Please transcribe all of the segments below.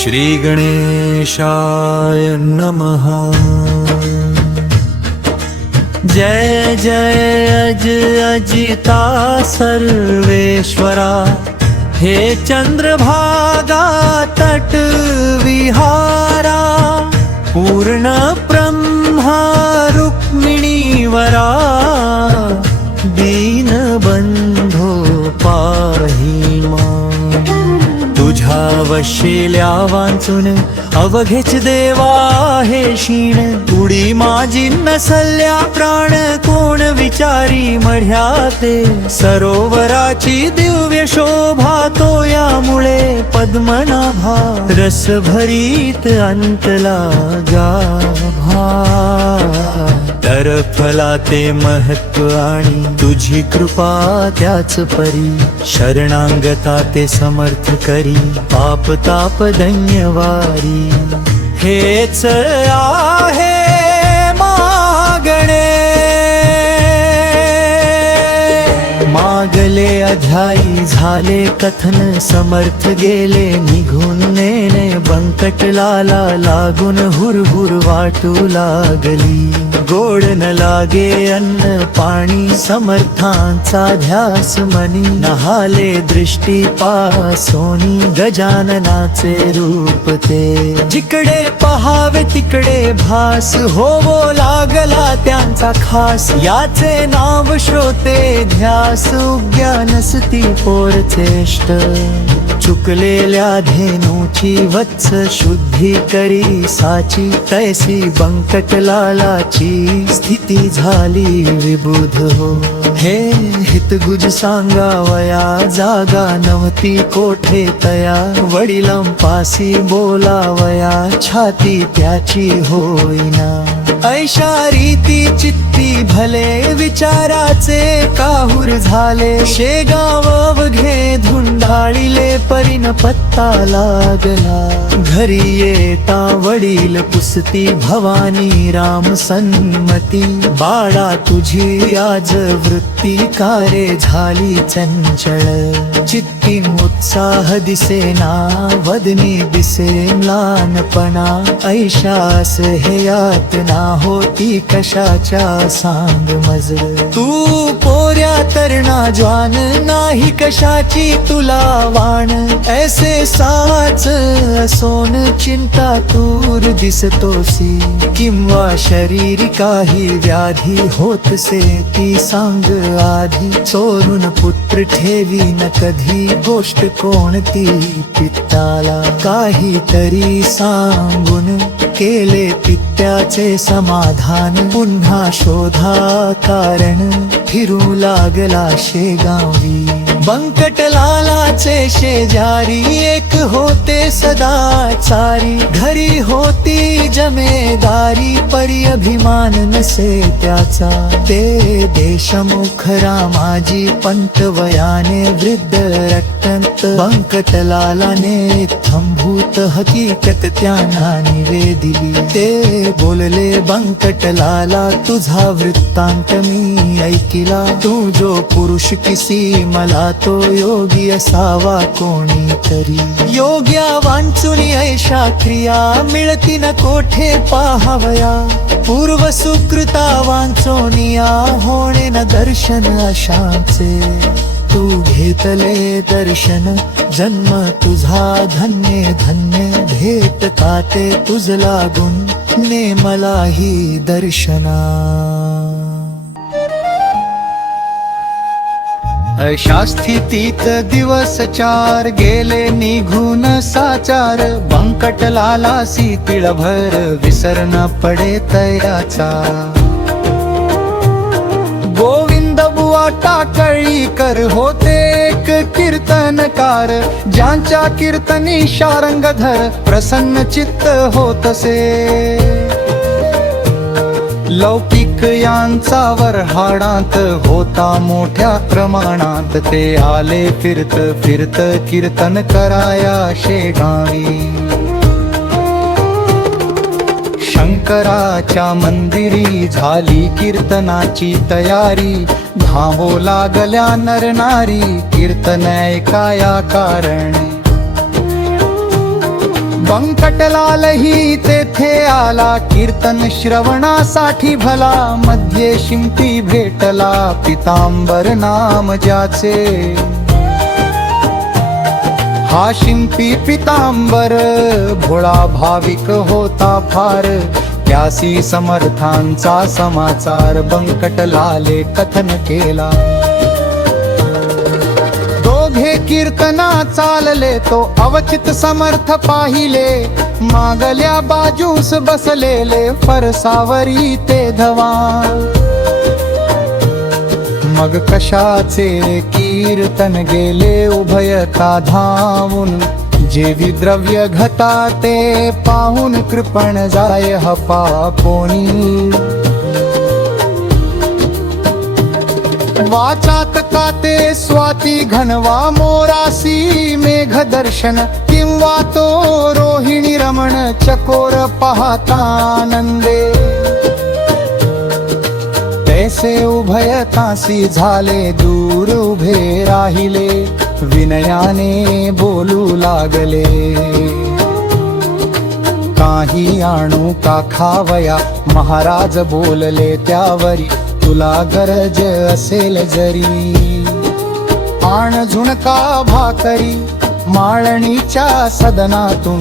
श्री गणेशाय नमः। जय जय अज अजिता सर्वेश्वरा, हे चंद्रभागा तट विहारा, पूर्ण ब्रह्मा रुक्मिणीवरा, दीनबंधो पाहि मां। तुझ्या वशिल्या वाचून अवघेच देवा हे क्षीण, उडी माझी नसल्या प्राण कोण विचारी मढ्या ते। सरोवराची दिव्य शोभा तो यामुळे पद्मनाभा, रस भरीत अंतला गाभा। तरफला ते महत्व आणि तुझी कृपा त्याच परी, शरणांगता ते समर्थ करी, पाप ताप दैन्यवारी। हेच आहे मागणे, मागले अध्यायी झाले कथन, समर्थ गेले निघून नेणे। बंकटलाला लागून हुरहुर वाटू लागली, गोड न लागे अन्न पाणी, समर्थांचा ध्यास मनी। नहाले दृष्टी पासोनी, गजाननाचे रूप ते। जिकडे पहावे तिकडे भास, होवो लागला त्यांचा खास। याचे नाव श्रोते ध्यास, उद्यानसती पोरचेष्ट। चुकलेल्या धेनूची वत्स शुद्धी करी साची, तैसी बंकटलालाची स्थिती झाली विबुध हो। हे हितगुज सांगावया, जागा नव्हती कोठे तया। वडिलांपासी बोलावया, छाती त्याची होईना। ऐशा रीती चित्ती भले, विचाराचे काहूर झाले। शेगाव अवघे धुंडाळिले, परीन पत्ता लागला। घरी येता वडील पुसती, भवानी राम सन्मती। बाळा तुझी आज वृत्ती, कारे झाली चंचळ। चित्ती उत्साह दिसेना, वदनी दिसेन लहानपणा। ऐशास हे यातना होती कशाच्या सांग मज। तू पोऱ्या तरणा ज्वान, नाही कशाची तुला वाण। ऐसे साच सोन चिंता तूर दिसतोसी, किंवा शरीर काही व्याधी होतसे ती सांग आधी। चोरून पुत्र ठेवी न कधी, गोष्ट कोणती पित्ताला। काहीतरी सांगून केले पित्याचे समाधान। पुन्हा शोधा कारण, फिरू लागला शेगावी। बंकटलालाचे शेजारी, एक होते सदाचारी। घरी होती जमेदारी, परी अभिमान नसे त्याचा। ते देशमुख रामाजी पंत, वयाने वृद्ध रक्तंत। बंकटलालाने थंभूत हकीकत त्यांना निवेदिली। ते बोलले बंकटलाला, तुझा वृत्तांत मी ऐकिला। तू जो पुरुष किसी मला, तो योगी असावा कोणीतरी। योग्या वांचुनी ऐशा क्रिया, मिळती न कोठे पाहावया। पूर्व सुकृता वांचोनिया, होणे न दर्शन अशांचे। तू घेतले दर्शन, जन्म तुझा धन्य धन्य। भेट काते तुझ लागून, ने मलाही दर्शना। अशा स्थितीत दिवस चार, गेले निघून साचार। बंकटलालासी तिळभर, विसर न पडे तयाचा। गोविंद बुवा टाकळीकर होते एक कीर्तनकार। ज्यांच्या कीर्तनी शारंगधर, प्रसन्न चित्त होतसे। लौकिक यांचा वरहाडात होता मोठ्या प्रमाणात। ते आले फिरत फिरत कीर्तन कराया शेगावी। शंकराच्या मंदिरी झाली कीर्तनाची तयारी। धावो लागल्या नरनारी, कीर्तन ऐकाया कारण। बंकटलालही तेथे आला कीर्तन श्रवणासाठी भला, मध्ये शिंपी भेटला पितांबर नाम ज्याचे, हा शिंपी पितांबर भोळा भाविक होता फार, त्यासी समर्थांचा समाचार बंकटलाले कथन केला. दोघे कीर्तना चालले तो अवचित समर्थ पाहिले, मागल्या बाजूस बसलेले फरसावरी ते धवा. मग कशाचे कीर्तन गेले उभयता धावून, जेवी द्रव्य घटा ते पाहून कृपण जाय हपापोनी. वाचात काते स्वाती घनवा मोरासी मेघ दर्शन, किंवा तो रोहिणी रमण चकोर पाहतानंदे. तैसे उभयतासी झाले दूर उभे राहिले, विनयाने बोलू लागले. काही आणू का खावया, महाराज बोलले त्यावरी, तुला गरज असेल जरी. आण झुणका भाकरी माळणीच्या सदनातून,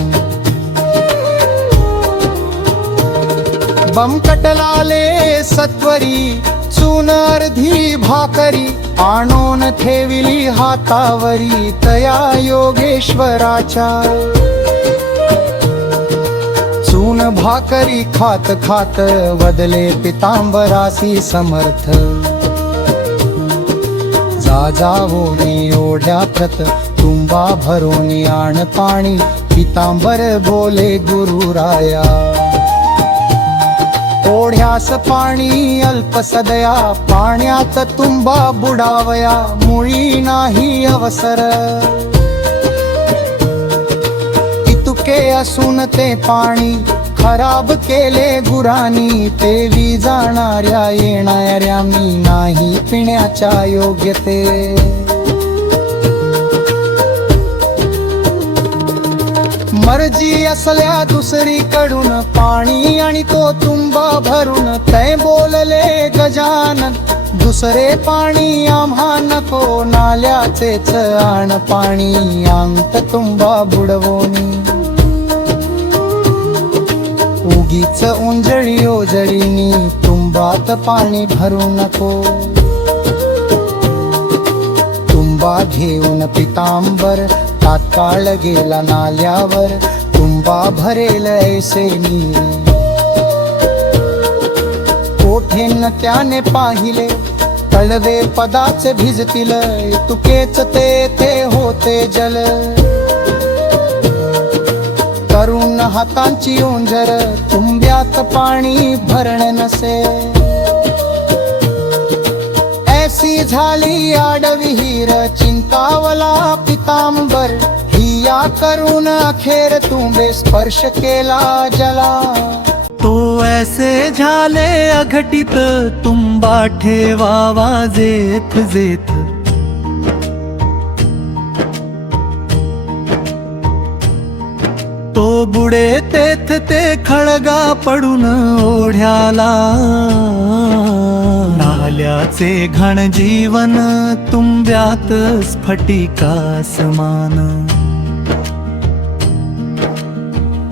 बंकटलाले सत्वरी चून अर्धी भाकरी, आणून ठेविली हातावरी तया योगेश्वराच्या. चून भाकरी खात खात वदले पितांबरासी समर्थ, जा जावोनी ओढ्या प्रत तुंबा भरोनी आण पाणी, पितांबर बोले गुरुराया. ओढ्यास पाणी अल्प सदया, पाण्यात तुंबा बुडावया, मुळी नाही अवसर. इतुके असून ते पाणी खराब केले गुरांनी, तेवी जाणाऱ्या येणाऱ्या मी नाही पिण्याच्या योग्यते. मर्जी असल्या दुसरीकडून पाणी आणि तो तुंबा भरून, तै बोलले गजानन दुसरे पाणी आम्हा नको, नाल्याचेच आण पाणी अंत तुंबा बुडवोनी. उगीच उंजळी ओजळीनी तुंबात पाणी भरू नको. तुंबा घेऊन पितांबर तात्काळ गेला नाल्यावर, तुंबा भरेल ऐसेनी. कोठेन त्याने पाहिले तळवे पदाचे भिजतील, तुकेच तेथे होते जल. करून हातांची ओंजर तुंब्यात पाणी भरण नसे, ऐसी झाली आडविहीर चिंतावला पितांबर. हिया करून अखेर तुंबे स्पर्श केला जला. तो ऐसे झाले अघटित तुंबा ठेवावा जेथ जेथ. तो बुडे तेथ ते खळगा पडून ओढ्याला. नाल्याचे घण जीवन तुंब्यात स्फटिका समान.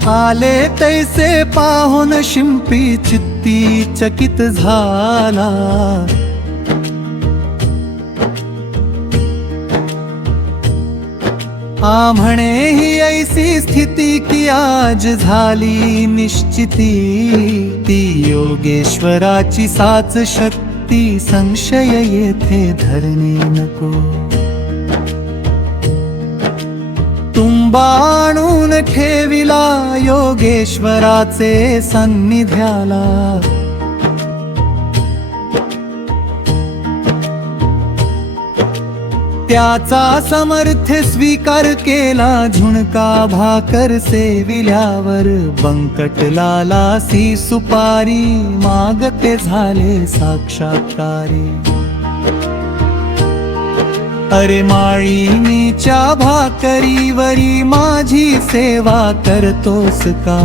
आले तैसे पाहून शिंपी चित्ती चकित झाला. म्हणे ही ऐसी स्थिती की आज झाली निश्चिती. ती योगेश्वराची साच शक्ती संशय येथे धरणे नको. तुंबा आणून ठेविला योगेश्वराचे सन्निध्याला. त्याचा समर्थ स्वीकार केला झुणका भाकर सेविल्यावर. बंकटलालासी सुपारी मागते झाले साक्षात्कारी. अरे माळीनीच्या भाकरीवरी माझी सेवा करतोस का?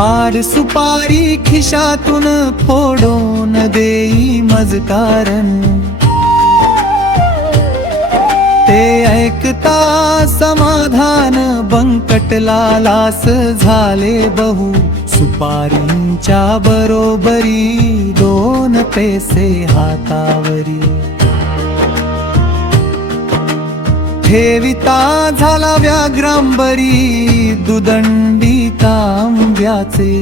आर सुपारी खिशातून फोडून देई मजकारण, ते ऐकता समाधान बंकटला लास झाले बहु. सुपारींच्या बरोबरी 2 पैसे हातावरी, ठेविता झाला व्याघ्रांबरी दुदंडी तांब्याचे.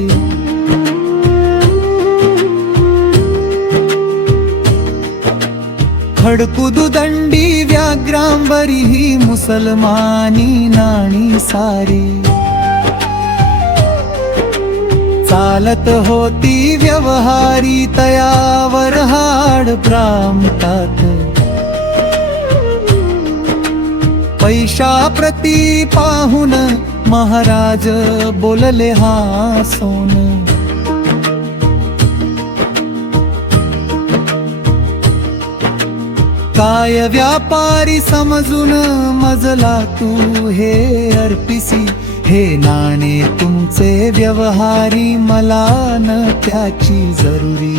खडकू दुदंडी व्याघ्रांबरी ही मुसलमानी नाणी सारी. चालत होती व्यवहारी तयावर हाड प्रांतात, पैशा प्रती पाहून महाराज बोलले हासून. काय व्यापारी समजून मजला तू हे अर्पिसी, हे नाणे तुमचे व्यवहारी मला न त्याची जरुरी.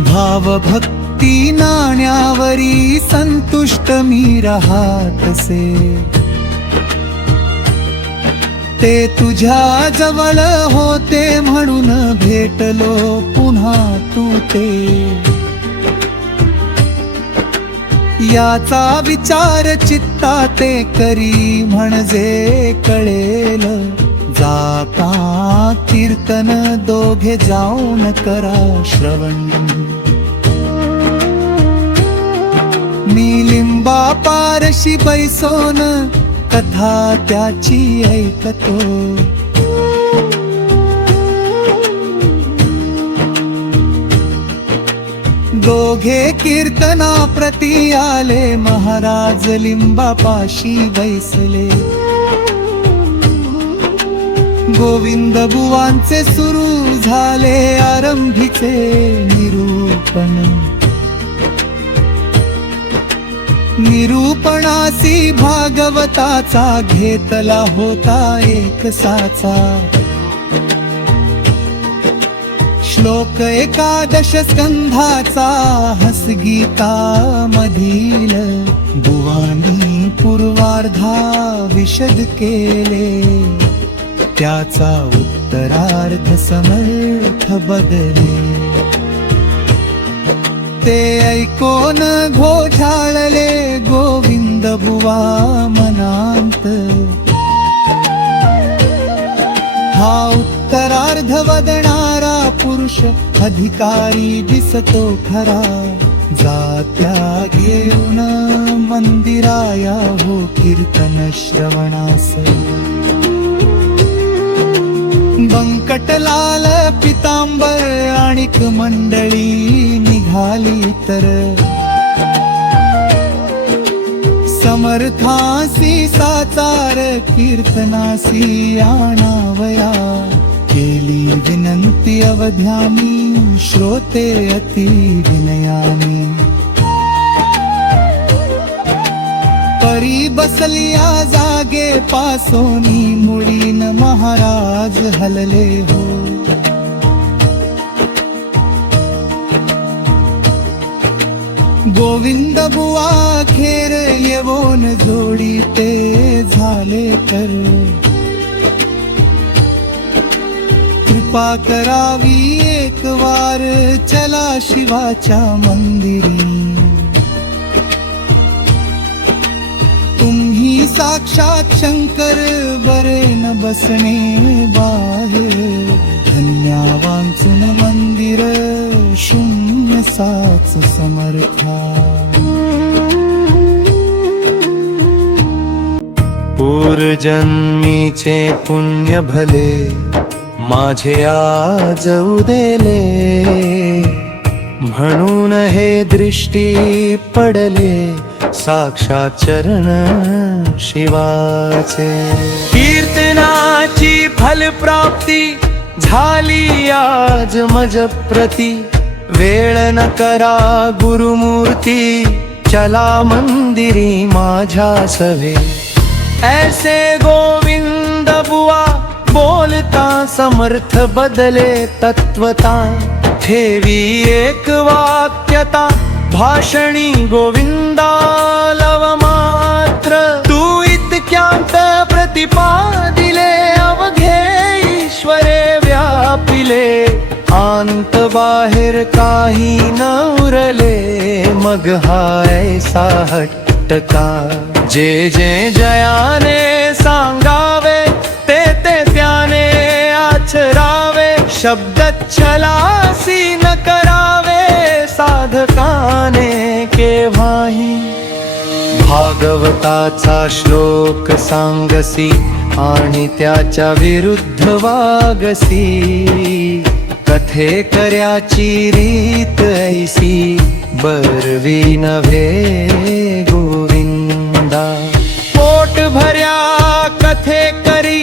भावभक्ती नाण्यावरी संतुष्ट मी राहतसे, ते तुझ्या जवळ होते म्हणून भेटलो पुन्हा तू ते. याचा विचार चित्ताते करी म्हणजे कळेल, जाता कीर्तन दोघे जाऊन करा श्रवण. मी लिंबा पारशी बैसोन कथा त्याची ऐकतो. दोघे कीर्तना प्रती आले, महाराज लिंबापाशी बैसले. गोविंद बुवांचे सुरू झाले आरंभीचे निरूपण. निरूपणासी भागवताचा घेतला होता एक साचा. श्लोक 11 स्कंधाचा हसगीता मधील, बुवांनी पूर्वार्धा विशद केले, त्याचा उत्तरार्ध समर्थ बदले. ते ऐकोन घोषाळले गोविंद बुवा मनांत. हा उत्तरार्ध वदणारा पुरुष अधिकारी दिसतो खरा, जात्या घेऊन मंदिराया हो कीर्तन श्रवणास. बंकटलाल पितांबर आणिक मंडळी निघाली तर, समर्थासी साचार कीर्तनासी आणावया. केली विनंती अवध्यानी श्रोते अति विनयानी. परी बसलिया जागे पासोनी मुळीन महाराज हलले हो. गोविंद बुवा खेर येवोन जोडी ते झाले कर. कृपा करावी एक वार चला शिवाच्या मंदिरी. तुम्ही साक्षात शंकर बरे न बसणे बाहेर. धन्या वांचून मंदिर शून्य साच समर्था. पूर्वजन्मीचे पुण्य भले माझे आज उदेले. म्हणून हे दृष्टी पडले साक्षात चरण शिवाचे. कीर्तनाची फलप्राप्ती झाली आज मज प्रती, वेळ न करा गुरुमूर्ती, चला मंदिरी माझ्या सवे. ऐसे गोविंद बुवा बोलता, समर्थ बदले तत्वता, ठेवी एक वाक्यता, भाषणी गोविंदा लव मात्र. तू इतक्यांत प्रतिपादिले, अवघे ईश्वरे व्यापिले, अंत बाहेर काही न उरले, मग हा ऐसा हट्ट का. जे जे जयाने सांगावे, ते ते त्याने आचरावे, शब्दच्छलासी न करावे, साधकाने केव्हाही. भागवताचा श्लोक सांगसी, आणि त्याच्या विरुद्ध वागसी, कथेकऱ्याची रीत ऐसी, बरवी नव्हे गोविंदा. पोट भर्या कथे करी,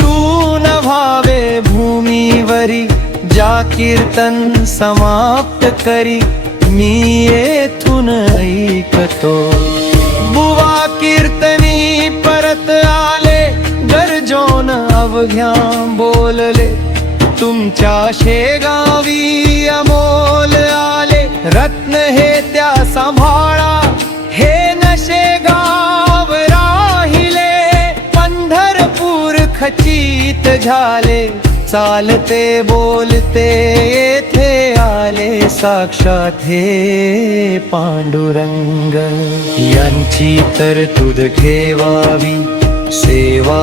तू न व्हावे भूमीवरी, ज्या कीर्तन समाप्त करी, मी येथून ऐकतो. बुवा कीर्तनी परत आले, गरजोन अवघ्या बोलले, तुमच्या शेगावी अमोल आले, रत्न हे त्या सांभाळा, हे नशेगाव राहिले, पंढरपूर खचित झाले, चालते बोलते येथे आले, साक्षात हे पांडुरंग. यांची तरतूद ठेवावी, सेवा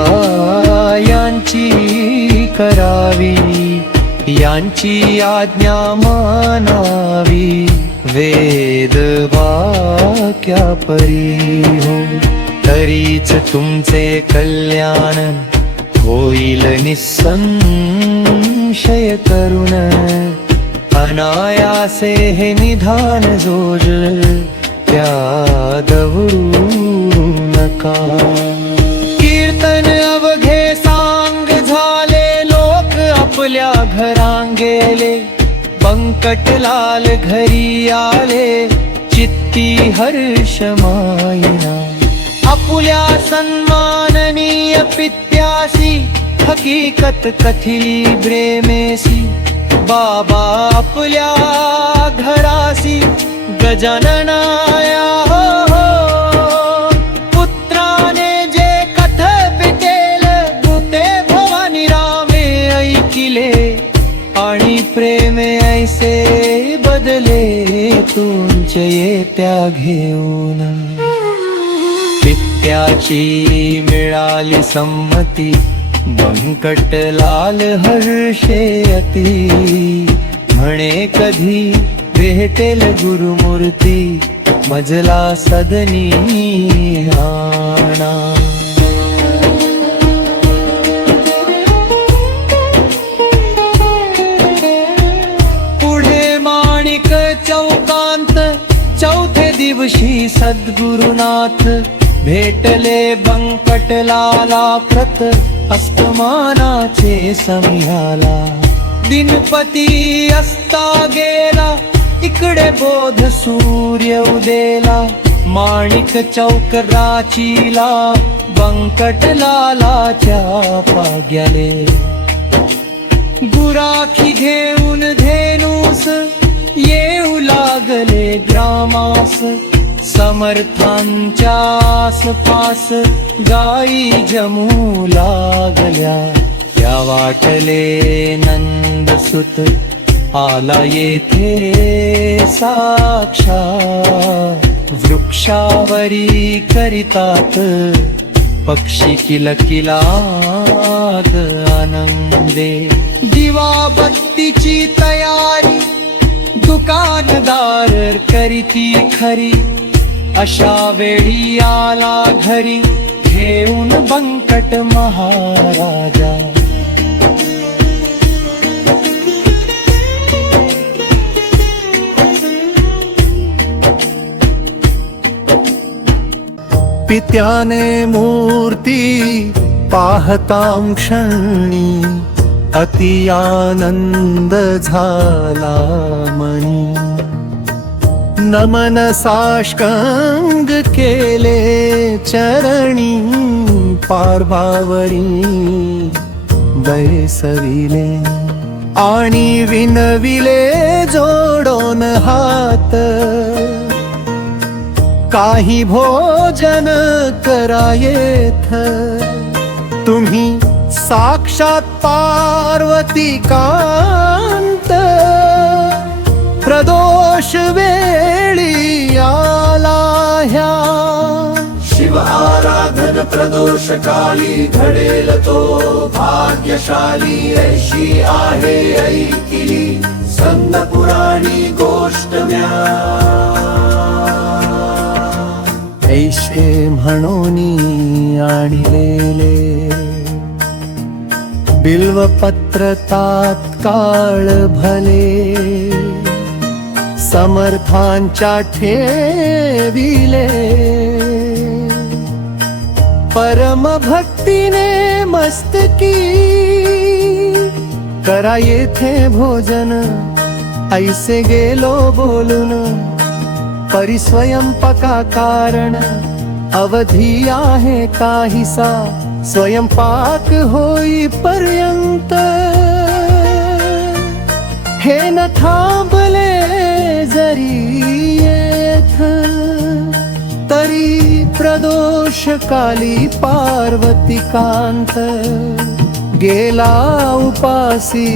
यांची करावी, यांची आज्ञा मानावी, वेद वाक्या परी हो. तरीच तुमचे कल्याण होईल निसंशय करुण, अनायासे हे निधान जोज, त्या दवरू नका. कीर्तन अवघे सांग झाले, लोक आपल्या घरां गेले, बंकटलाल घरी आले, चित्ती हर्ष मायना. आपुल्या सन्माननीय पित्यासी, हकीकत कथिली ब्रेमेसी, बाबा आपल्या घरासी, गजाननाया हो हो. पुत्राने जे कथ पितेल, भूते भवानी रामे ऐकिले, आणि प्रेमे ऐसे बदले, तुमचे येत्या घेऊन. पित्याची मिळाली संमती, बंकटलाल हर्षे अति, म्हणे कधी भेटेल गुरुमूर्ती, मजला सदनी आणा. पुढे माणिक चौकांत, चौथे दिवशी सद्गुरुनाथ, भेटले बंकटलाला प्रत, अस्तमानाचे समिहाला. दिनपती असता गेला, इकडे बोध सूर्य उदेला, माणिक चौक राचीला, बंकटलालाच्या पाग्याले. गुराखी घेऊन धेनूस, येऊ लागले ग्रामास, समर्थांच्या आसपास, गाई जमू लागल्या. त्या वाटले नंदसुत, आला येथे साक्षात, वृक्षावरी करितात, पक्षी किलकिलाद आनंदे. दिवा बत्तीची तयारी, दुकानदार करीती खरी, अशा वेळी आला घरी, घेऊन बंकट महाराजा. पित्याने मूर्ती पाहतां क्षणी, अति आनंद झाला मनी. नमन साष्टांग केले चरणी, पार्भावरी बैसविले आणि विनविले जोडोन हात. काही भोजन करायेथ, तुम्ही साक्षात पार्वती कांत. प्रदोष वेळी आला ह्या, शिव आराधन प्रदोष काली, घडेल तो भाग्यशाली. ऐशी आहे ऐकिली संत पुराणी गोष्ट म्या. ऐशे म्हणोनी आणलेले बिल्वपत्र तात्काळ भले. समर्थांच्या ठेविले, परम भक्तीने मस्तकी. करा येथे भोजन, ऐसे गेलो बोलून. परिस्वयंपाका कारण, अवधी आहे काहीसा. स्वयंपाक होई पर्यंत, हे न थांबले जरी येथ. तरी प्रदोष काली पार्वती कांत, गेला उपासी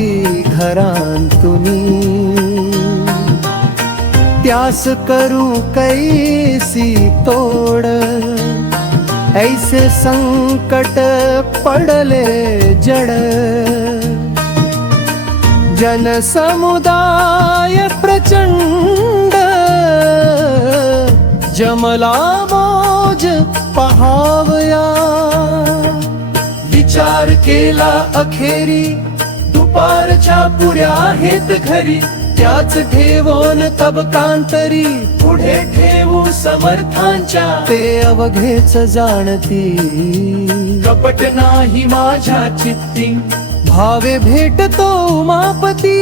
घरांतुनी. त्यास करू कैसी तोड, ऐसे संकट पडले जड. जनसमुदाय प्रचंड, जमला मौज पहावया. विचार केला अखेरी, दुपारच्या पुऱ्या आहेत घरी. त्याच ठेवून तबकांतरी, पुढे ठेवू समर्थांच्या. ते अवघेच जाणती, कपट नाही माझ्या चित्ती. भावे भेटतो उमापती.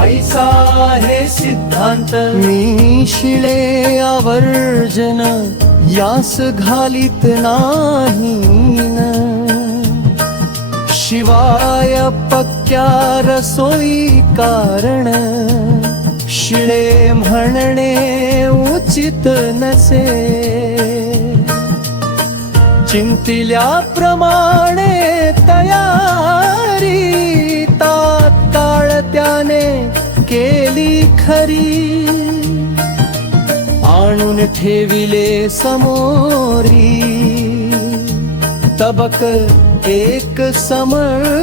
ऐसा आहे सिद्धांत. मी शिळे आवर्जन, यास घालीत नाही न. शिवाय पक्क्या रसोई कारण, शिळे म्हणणे उचित नसे. चिंतिल्याप्रमाणे तयारी, तात्काळ त्याने केली खरी. आणून ठेविले समोरी, तबक एक समर्थांच्या.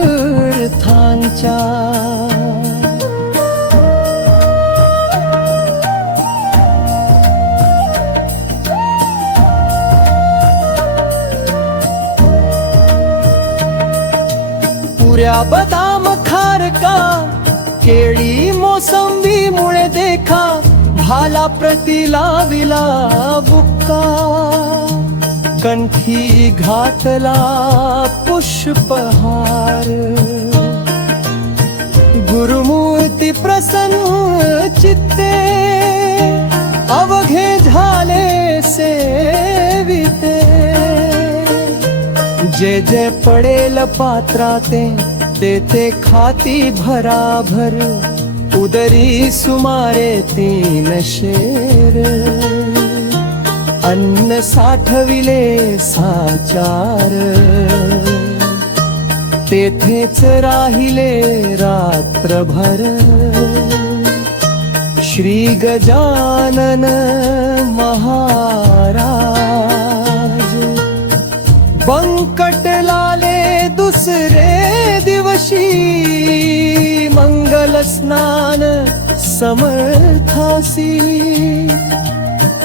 पुऱ्या बदाम खारका, केळी मोसंबी मुळे देखा. भाला प्रति लाविला बुक्का, कंठी घातला पुष्पहार. गुरुमूर्ती प्रसन्न चित्ते, अवघे झाले सेविते. जे जे पडेल पात्राते, ते खाती भराभर. उदरी सुमारे 3 शेर, अन्न साठविले साचार. तेथेच राहिले रात्रभर. श्री गजानन महाराज, बंकट लाले दुसरे दिवशी. मंगल स्नान समर्थासी,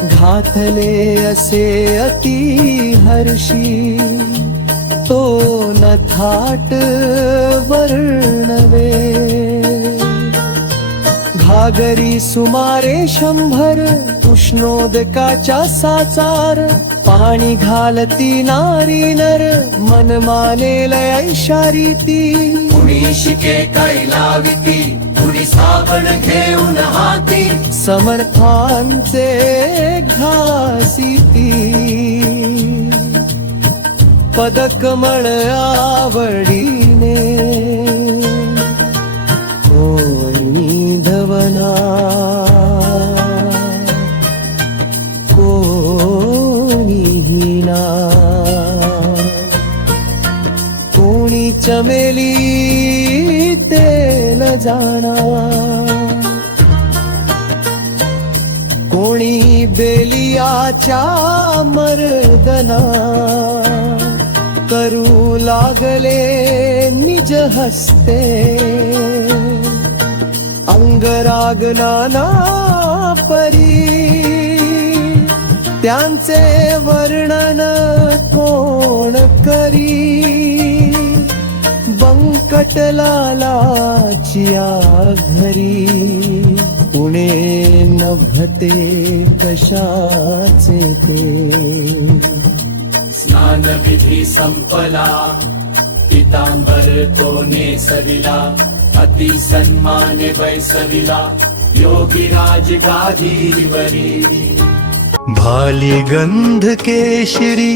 घातले असे अति हर्षी. तो न थाट वर्णवे, घागरी सुमारे 100. उष्णोदकाच्या साचार, पाणी घालती नारी नर मन मानेल ऐशारी ती कुणी शिके काही लाविती कुणी साबण घेऊन हाती समर्थांचे घासी ती पदकमळ आवडीने कोणी धवना कोणी हिना कोणी चमेली तेल जाणा कोणी बेलियाच्या मर्दना करू लागले निज हस्ते अंगरागना ना परी त्यांचे वर्णन कोण करी बंकटलालाचिया घरी पुणे नभते कशाचे ते स्नान विधी संपला पितांबर कोणे सरिला अति सन्माने बैसविला योगीराज गादीवरी भाली गंध केशरी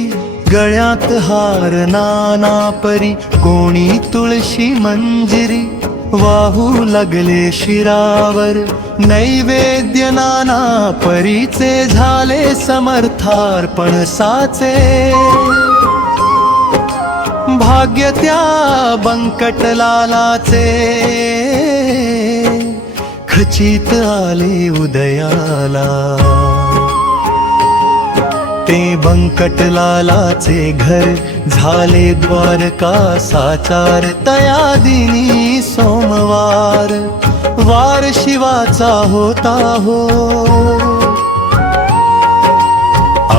गळ्यात हार नाना परी कोणी तुळशी मंजिरी वाहू लागले शिरावर नैवेद्य नाना परीचे झाले समर्थार्पण साचे भाग्य त्या बंकटलालाचे खचित आले उदयाला ते बंकटलालाचे घर झाले द्वारका साचार तया दिनी सोमवार वार शिवाचा होता हो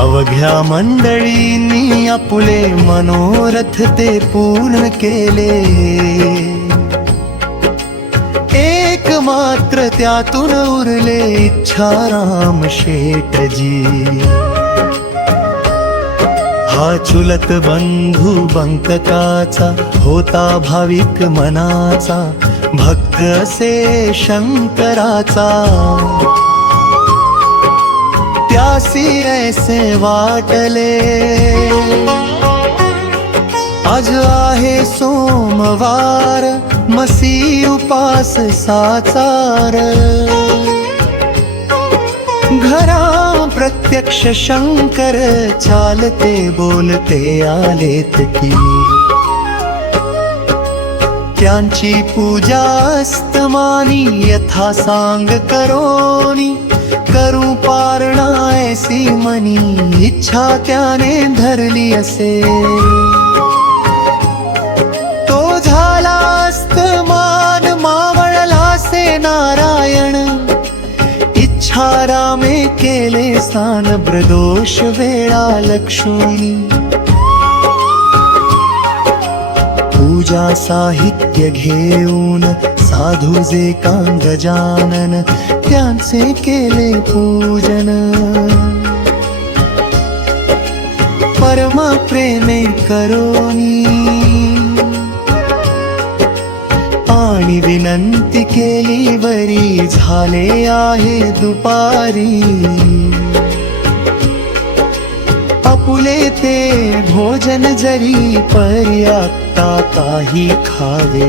अवघ्या मंडळींनी आपुले मनोरथ ते पूर्ण केले एक मात्र त्यातून उरले इच्छाराम शेठजी हा चुलत बंधू बंकटाचा होता भाविक मनाचा भक्त असे शंकराचा त्यासी ऐसे वाटले आज आहे सोमवार मसी उपास साचार घरा प्रत्यक्ष शंकर चालते बोलते आलेत की त्यांची पूजा अस्तमानी यथा सांग करोनी करू पारणा ऐसी मनी इच्छा त्याने धरली असे तो झाला अस्तमान मावळला से नारायण इच्छारामे केले स्नान प्रदोष वेळा लक्ष्मी पूजा साहित्य घेऊन साधू जे गजानन त्यांचे केले पूजन परमा प्रेमे करोनी आणि विनंती केली वरी झाले आहे दुपारी आपुले ते भोजन जरी पर्याप्ता काही खावे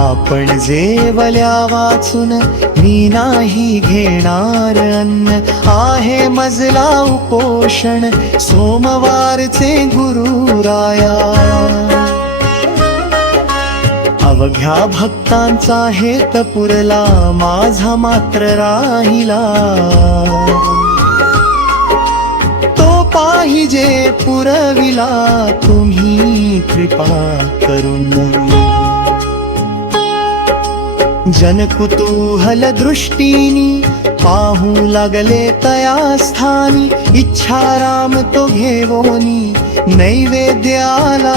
आपण जेवल्या वाचून मी नाही घेणार अन्न आहे मजला उपोषण सोमवारचे गुरुराया अवघ्या भक्तांचा हेत पुरला माझा मात्र राहिला तो पाहिजे पुरविला तुम्ही कृपा करून जनकुतूहल दृष्टीनी पाहू लागले तया स्थानी इच्छाराम तो घेवोनी नैवेद्याला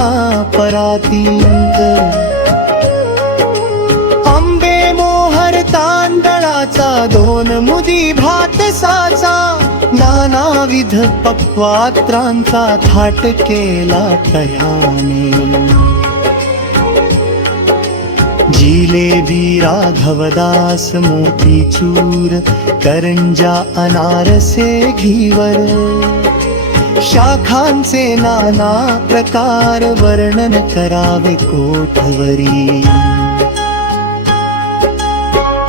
परातीत आंबे मोहर तांदळा तुपाचा 2 मुदी भात साचा, नानाविध पक्वात्रांचा थाट केला तयाने. जिलेबी राघवदास मोतीचूर, करंजा अनारसे घीवर, शाखांचे नाना प्रकार वर्णन करावे कोठवरी.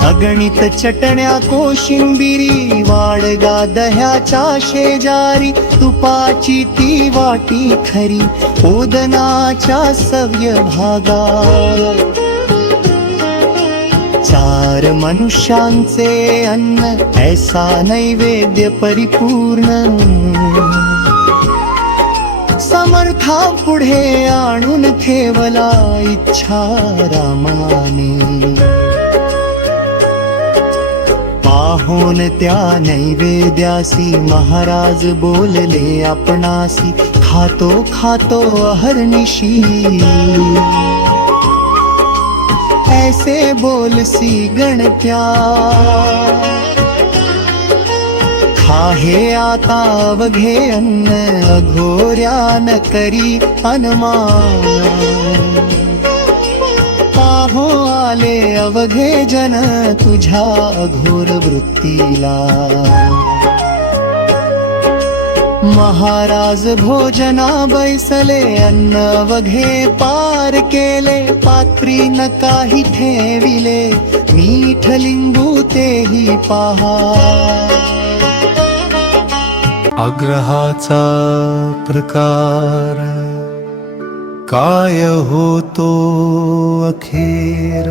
अगणित चटण्या कोशिंबिरी, वाडगा दह्याच्या शेजारी, तुपाची ती वाटी खरी, ओदनाच्या सव्य भागा. 4 मनुष्यांचे अन्न, ऐसा नैवेद्य परिपूर्ण. समर्था पुढे आणून ठेवला इच्छा रामाने. पाहोन त्या नैवेद्यासी महाराज बोलले आपणासी, खातो खातो अहर्निशी. ऐसे बोलसी गणप्या, खाहे आता अवघे अन्न, अघोर्यान करी अनुमान. पाहो आले अवघे जन तुझ्या अघोर वृत्तीला. महाराज भोजना बैसले, अन्न अवघे पार केले, पात्री न काही ठेविले, मीठ लिंबू तेही पहा. आग्रहाचा प्रकार काय होतो अखेर,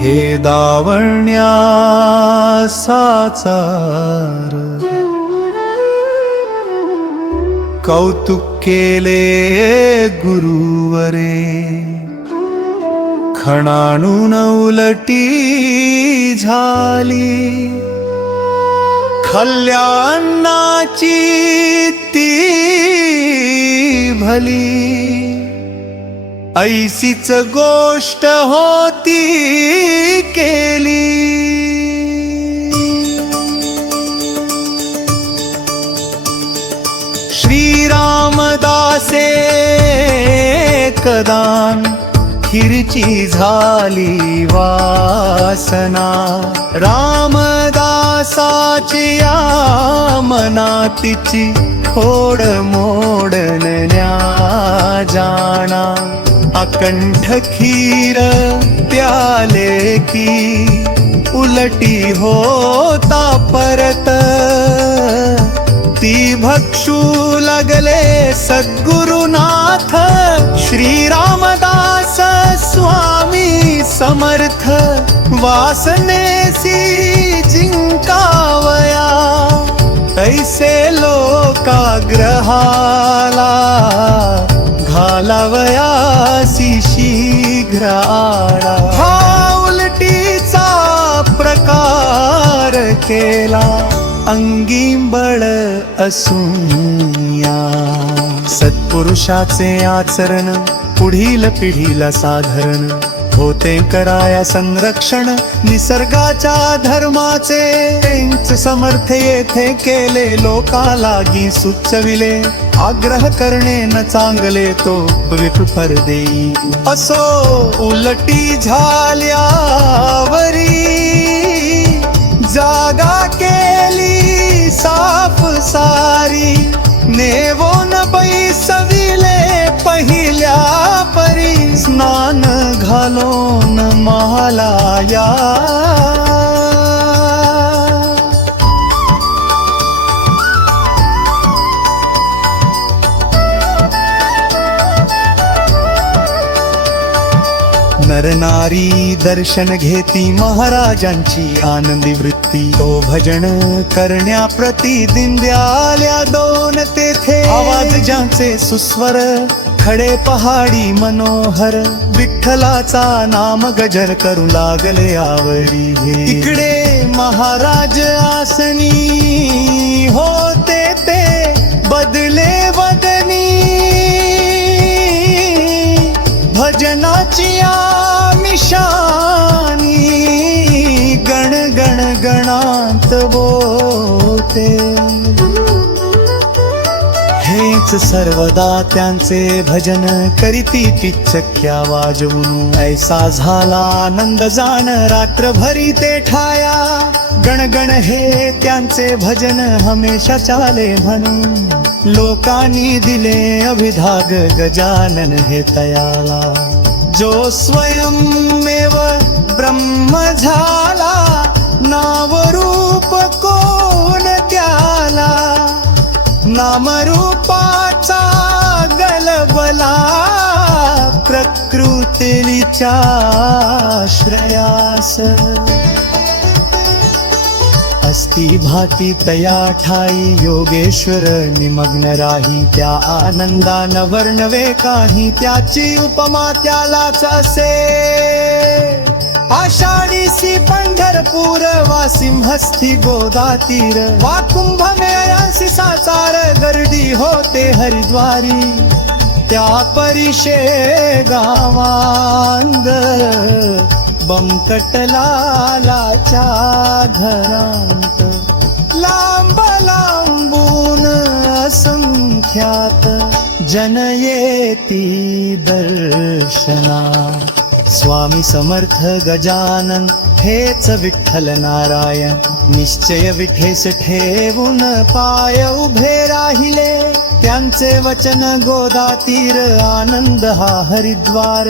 हे दावण्यासाचार. कौतुक केले गुरुवरे, खणाणून उलटी झाली. खल्ल्या अन्नाची ती भली, ऐसीच गोष्ट होती केली. श्रीरामदासे कदान, खिरची झाली वासना. रामदासाची या मनातीची खोड मोडण्या जाणा. अकंठ खीर प्याले की उलटी होता परत. ती भक्षू लागले सद्गुरुनाथ, श्रीरामदास स्वामी समर्थ. वासनेसी जिंकावया, तैसे लोकाग्रहाला घालावयासी शीघ्र आळा. हा उलटीचा प्रकार केला, अंगी बळ असून या. सत्पुरुषाचे आचरण पुढील पिढीला साधारण, होते कराया संरक्षण निसर्गाच्या धर्माचे. त्यांच समर्थ येथे केले, लोकालागी सुचविले. आग्रह करणे न चांगले, तो विफल देई. असो उलटी झाल्यावरी, जागा केली साफ सारी. नेवोन बैसविले पहिल्या परी, स्नान घालोन महालाया. नरनारी दर्शन घेती, महाराजांची आनंदी वृत्ती. तो भजन करण्याप्रती दिंड्याल्या 2 तेथे. आवाज ज्यांचे सुस्वर, खडे पहाडी मनोहर. विठ्ठलाचा नाम गजर करू लागले आवरी. इकडे महाराज आसनी, होते ते बदले वदनी. भजनाची आमिषानी, चरणांत बोलते. हेच सर्वदा त्यांचे भजन करीती पिच्चक्या वाजवून. ऐसा झाला आनंद जाण रात्रभरी ते ठाया. गणगण हे त्यांचे भजन हमेशा चाले म्हणून. लोकांनी दिले अभिधाग गजानन हे तयाला. जो स्वयंमेव ब्रह्म झाला नामरूप कोण त्याला. नामरूपाचा गलबला प्रकृतीच्या श्रेयास. अस्ति भाती तया ठाई योगेश्वर निमग्न राही. त्या आनंदान वर्णवे काही त्याची उपमा त्यालाच असे. आषाढीसी पंढरपूर वा सिंहस्थी गोदातीर वा कुंभमेळ्यासी साचार गर्दी होते हरिद्वारी. त्या परिशे गावांग बंकटलालाच्या घरांत. लांब लांबून असंख्यात जन येती दर्शना. स्वामी समर्थ गजानन हेच विठ्ठल नारायण. निश्चय विठेस ठेवून पाय उभे राहिले. त्यांचे वचन गोदातीर आनंद हा हरिद्वार.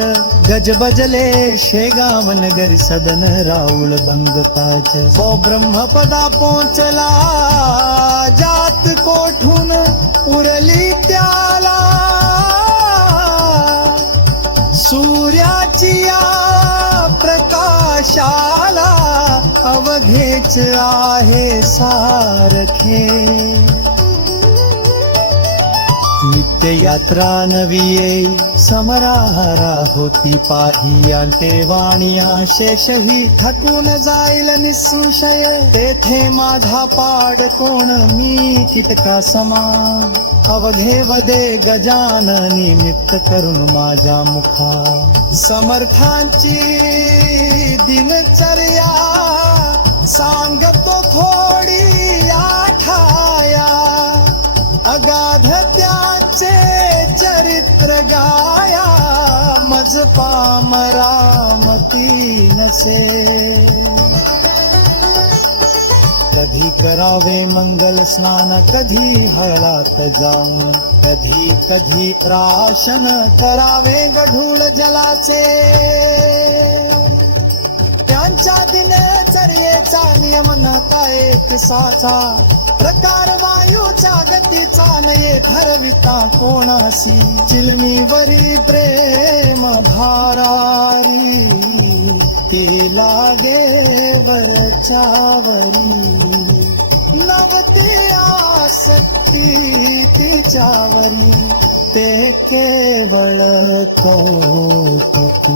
गजबजले शेगाव नगर सदन राऊळ बंगताच. ओ ब्रह्मपदा पोचला जात कोठून उरली त्याला. सूर्याची या प्रकाशाला अवघेच आहे सारखे. नित्य यात्रा नवी येई समराहारा होती पाही. अंते वाणिया शेषही थकून जाईल निसंशय. तेथे माझा पाड कोण मी कीटका समान. अवघे वदे गजाननी नित्य करून माझ्या मुखा. समर्थांची दिनचर्या सांगतो थोडी आठाया. अगाध त्यांचे चरित्र गाया. मज पामरामती नसे. कधी करावे मंगल स्नान कधी हळात जाऊन. कधी कधी प्राशन करावे गढूळ जलाचे. त्यांच्या दिनचर्येचा नियम नका एक साचा. प्रकार वायूच्या गतीचा नये ठरविता कोणासी. चिलमीवरी प्रेम भारारी ती लागे वरच्यावरी. नवती आसक्ती तिच्यावरी ते केवळ कौतुक.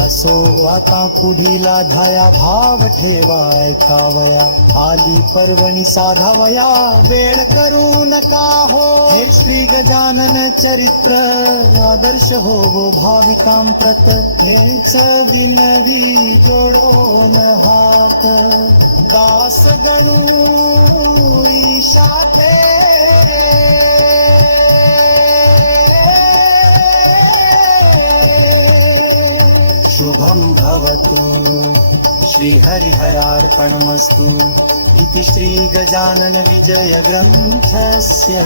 असो आता पुढीला धाया भाव ठेवा ऐकावया. आली पर्वणी साधावया वेळ करू नका हो. हे श्री गजानन चरित्र आदर्श हो भाविकां प्रत. हेच विनवी जोडोन हात. दास गणू ईशाते. शुभं भवतु श्री हरिहरार्पणमस्तु. इति श्री गजानन विजय ग्रन्थस्य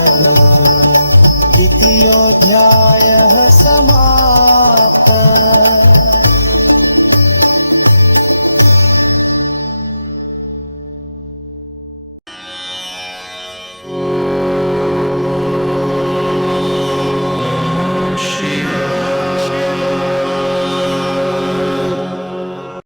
द्वितीयोऽध्यायः समाप्तः.